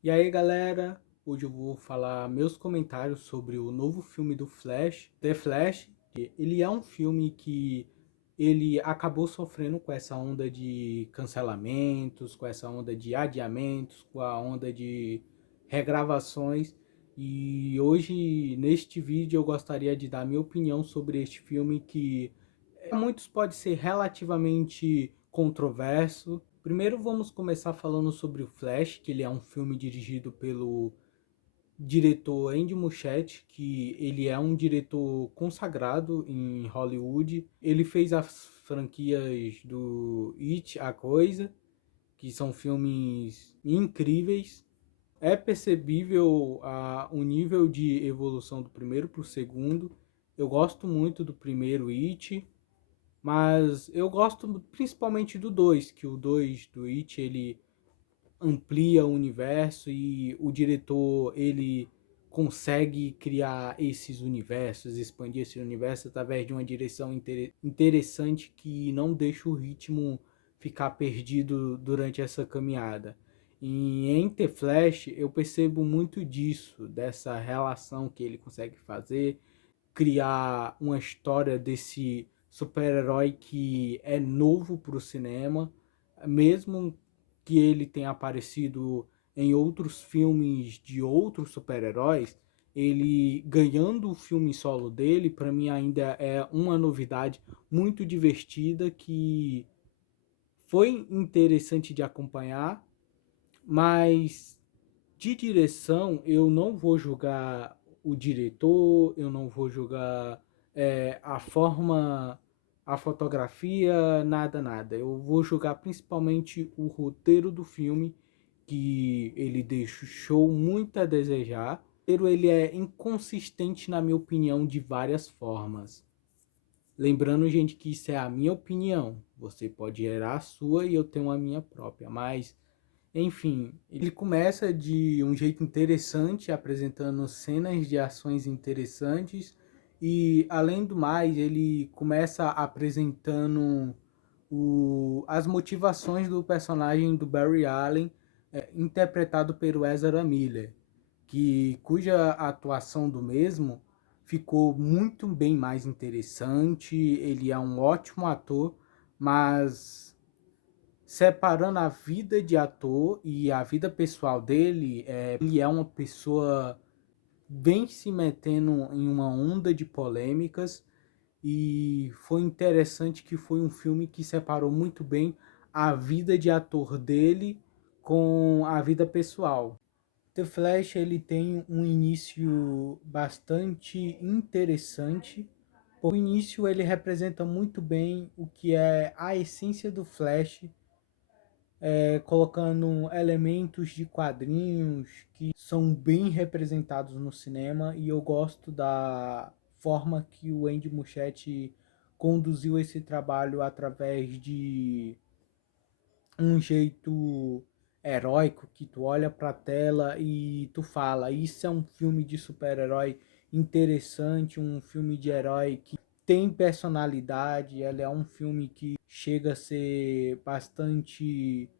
E aí, galera, hoje eu vou falar meus comentários sobre o novo filme do Flash, The Flash. Ele é um filme que ele acabou sofrendo com essa onda de cancelamentos, com essa onda de adiamentos, com a onda de regravações. E hoje, neste vídeo, eu gostaria de dar minha opinião sobre este filme que para muitos pode ser relativamente controverso. Primeiro vamos começar falando sobre o Flash, que ele é um filme dirigido pelo diretor Andy Muschietti, que ele é um diretor consagrado em Hollywood. Ele fez as franquias do It, A Coisa, que são filmes incríveis. É percebível o nível de evolução do primeiro para o segundo. Eu gosto muito do primeiro It, mas eu gosto principalmente do 2, que o 2 do It ele amplia o universo e o diretor ele consegue criar esses universos, expandir esse universo através de uma direção interessante que não deixa o ritmo ficar perdido durante essa caminhada. E em The Flash eu percebo muito disso, dessa relação que ele consegue fazer, criar uma história desse super-herói que é novo para o cinema, mesmo que ele tenha aparecido em outros filmes de outros super-heróis, ele ganhando o filme solo dele, para mim ainda é uma novidade muito divertida que foi interessante de acompanhar, mas de direção, eu não vou julgar o diretor, eu não vou julgar a forma, a fotografia, nada, nada. Eu vou julgar principalmente o roteiro do filme, que ele deixou muito a desejar. O roteiro ele é inconsistente, na minha opinião, de várias formas. Lembrando, gente, que isso é a minha opinião. Você pode gerar a sua e eu tenho a minha própria, mas enfim, ele começa de um jeito interessante, apresentando cenas de ações interessantes e, além do mais, ele começa apresentando as motivações do personagem do Barry Allen, interpretado pelo Ezra Miller, cuja atuação do mesmo ficou muito bem mais interessante. Ele é um ótimo ator, mas separando a vida de ator e a vida pessoal dele, ele é uma pessoa vem se metendo em uma onda de polêmicas e foi interessante que foi um filme que separou muito bem a vida de ator dele com a vida pessoal. The Flash ele tem um início bastante interessante. O início ele representa muito bem o que é a essência do Flash, colocando elementos de quadrinhos que são bem representados no cinema, e eu gosto da forma que o Andy Muschietti conduziu esse trabalho através de um jeito heróico que tu olha pra tela e tu fala, isso é um filme de super-herói interessante, um filme de herói que tem personalidade. Ele é um filme que chega a ser bastante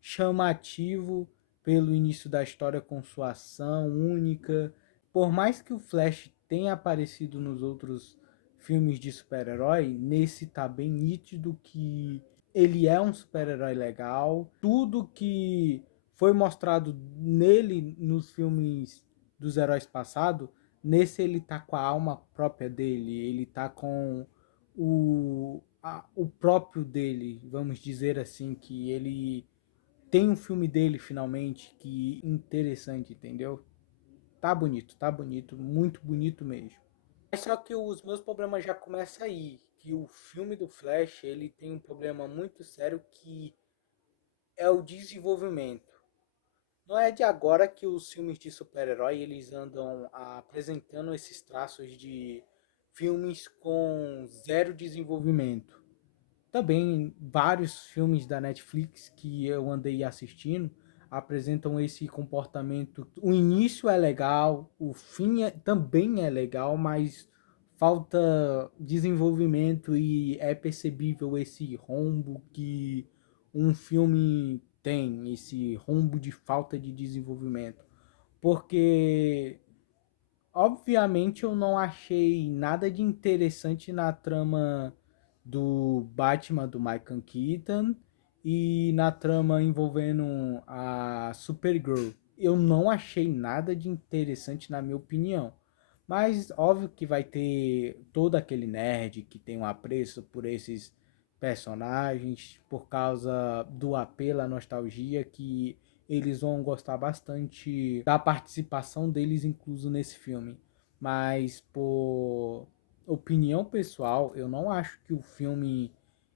chamativo pelo início da história com sua ação única. Por mais que o Flash tenha aparecido nos outros filmes de super-herói, nesse tá bem nítido que ele é um super-herói legal. Tudo que foi mostrado nele nos filmes dos heróis passados, nesse ele tá com a alma própria dele, ele tá com o próprio dele, vamos dizer assim, que ele tem um filme dele finalmente, que interessante, entendeu? Tá bonito, muito bonito mesmo. Mas só que os meus problemas já começam aí, que o filme do Flash, ele tem um problema muito sério que é o desenvolvimento. Não é de agora que os filmes de super-herói eles andam apresentando esses traços de filmes com zero desenvolvimento. Também vários filmes da Netflix que eu andei assistindo apresentam esse comportamento. O início é legal, o fim também é legal, mas falta desenvolvimento e é percebível esse rombo que um filme tem esse rombo de falta de desenvolvimento. Porque, obviamente, eu não achei nada de interessante na trama do Batman do Michael Keaton e na trama envolvendo a Supergirl. Eu não achei nada de interessante na minha opinião. Mas óbvio que vai ter todo aquele nerd que tem um apreço por esses personagens por causa do apelo à nostalgia que eles vão gostar bastante da participação deles incluso nesse filme. Mas por opinião pessoal, eu não acho que o filme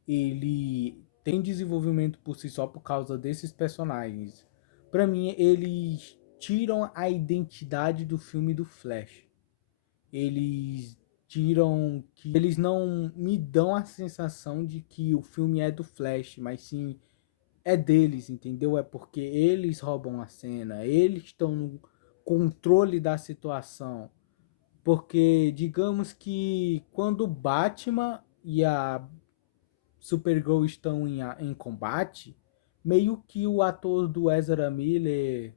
ele tem desenvolvimento por si só por causa desses personagens. Para mim, eles tiram a identidade do filme do Flash. Eles tiram que eles não me dão a sensação de que o filme é do Flash, mas sim é deles, entendeu? É porque eles roubam a cena, eles estão no controle da situação. Porque digamos que quando o Batman e a Supergirl estão em combate, meio que o ator do Ezra Miller,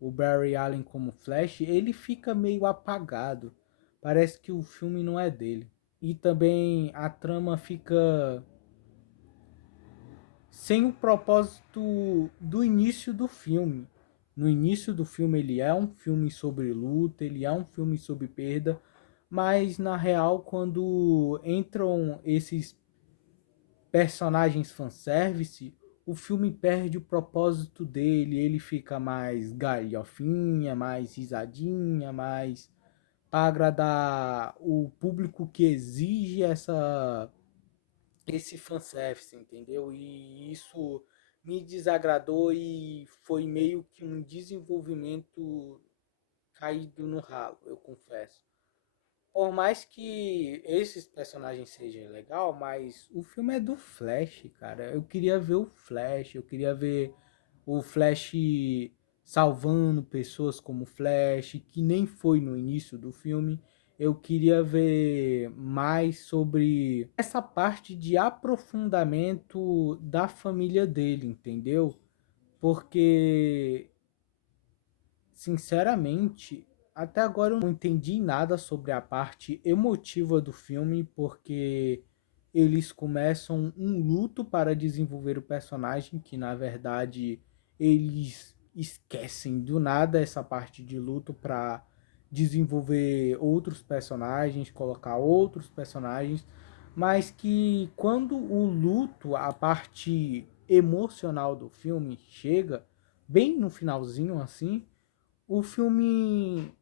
o Barry Allen como Flash, ele fica meio apagado. Parece que o filme não é dele. E também a trama fica sem o propósito do início do filme. No início do filme ele é um filme sobre luta, ele é um filme sobre perda, mas na real quando entram esses personagens fanservice, o filme perde o propósito dele, ele fica mais galhofinha, mais risadinha, mais para agradar o público que exige esse fanservice, entendeu? E isso me desagradou e foi meio que um desenvolvimento caído no ralo, eu confesso. Por mais que esses personagens sejam legal, mas o filme é do Flash, cara. Eu queria ver o Flash, eu queria ver o Flash salvando pessoas como Flash, que nem foi no início do filme. Eu queria ver mais sobre essa parte de aprofundamento da família dele, entendeu? Porque sinceramente, até agora eu não entendi nada sobre a parte emotiva do filme, porque eles começam um luto para desenvolver o personagem, que na verdade eles esquecem do nada essa parte de luto para desenvolver outros personagens, colocar outros personagens, mas que quando o luto, a parte emocional do filme chega, bem no finalzinho assim, o filme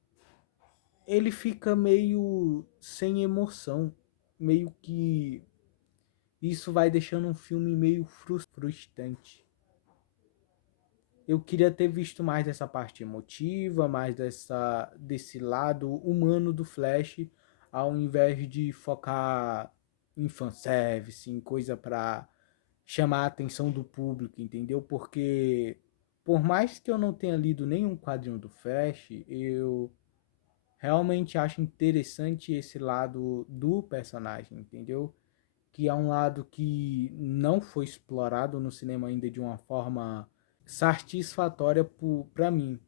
ele fica meio sem emoção, meio que isso vai deixando um filme meio frustrante. Eu queria ter visto mais dessa parte emotiva, mais desse lado humano do Flash, ao invés de focar em fanservice, em coisa para chamar a atenção do público, entendeu? Porque por mais que eu não tenha lido nenhum quadrinho do Flash, eu realmente acho interessante esse lado do personagem, entendeu? Que é um lado que não foi explorado no cinema ainda de uma forma satisfatória para mim.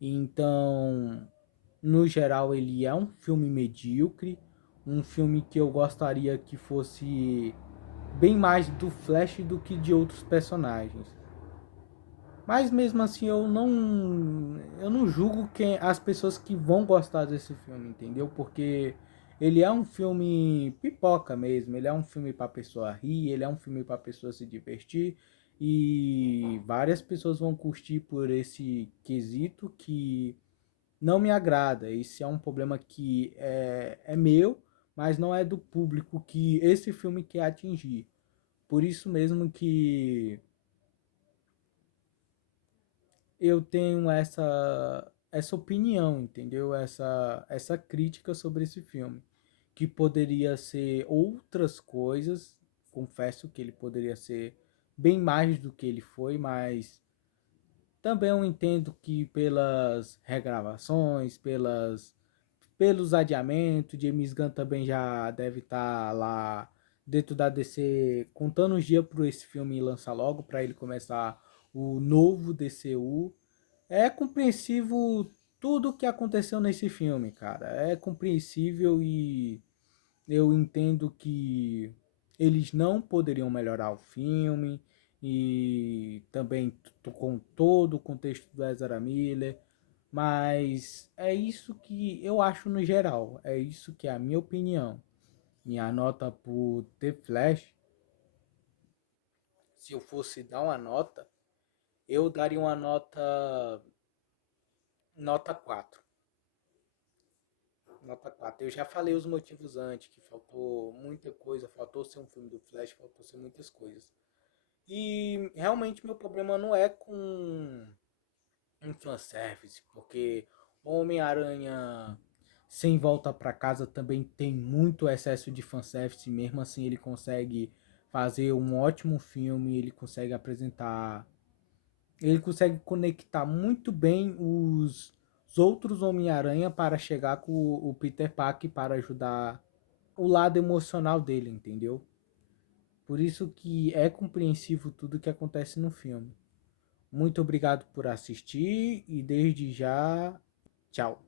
Então, no geral, ele é um filme medíocre, um filme que eu gostaria que fosse bem mais do Flash do que de outros personagens. Mas mesmo assim eu não julgo as pessoas que vão gostar desse filme, entendeu? Porque ele é um filme pipoca mesmo, ele é um filme para pessoa rir, ele é um filme para pessoa se divertir e várias pessoas vão curtir por esse quesito que não me agrada. Esse é um problema que é meu, mas não é do público que esse filme quer atingir. Por isso mesmo que eu tenho essa opinião, entendeu? Essa crítica sobre esse filme, que poderia ser outras coisas. Confesso que ele poderia ser bem mais do que ele foi, mas também eu entendo que pelas regravações, pelos adiamentos, James Gunn também já deve estar lá dentro da DC contando os dias para esse filme lançar logo, para ele começar o novo DCU. É compreensível tudo o que aconteceu nesse filme, cara. É compreensível e eu entendo que eles não poderiam melhorar o filme e também com todo o contexto do Ezra Miller, mas é isso que eu acho no geral, é isso que é a minha opinião. Minha nota por The Flash, se eu fosse dar uma nota, eu daria uma nota 4. Nota 4. Eu já falei os motivos antes, que faltou muita coisa, faltou ser um filme do Flash, faltou ser muitas coisas. E realmente meu problema não é com um fanservice, porque Homem-Aranha Sem Volta para Casa também tem muito excesso de fanservice, mesmo assim ele consegue fazer um ótimo filme, ele consegue conectar muito bem os outros Homem-Aranha para chegar com o Peter Parker para ajudar o lado emocional dele, entendeu? Por isso que é compreensível tudo que acontece no filme. Muito obrigado por assistir e desde já, tchau.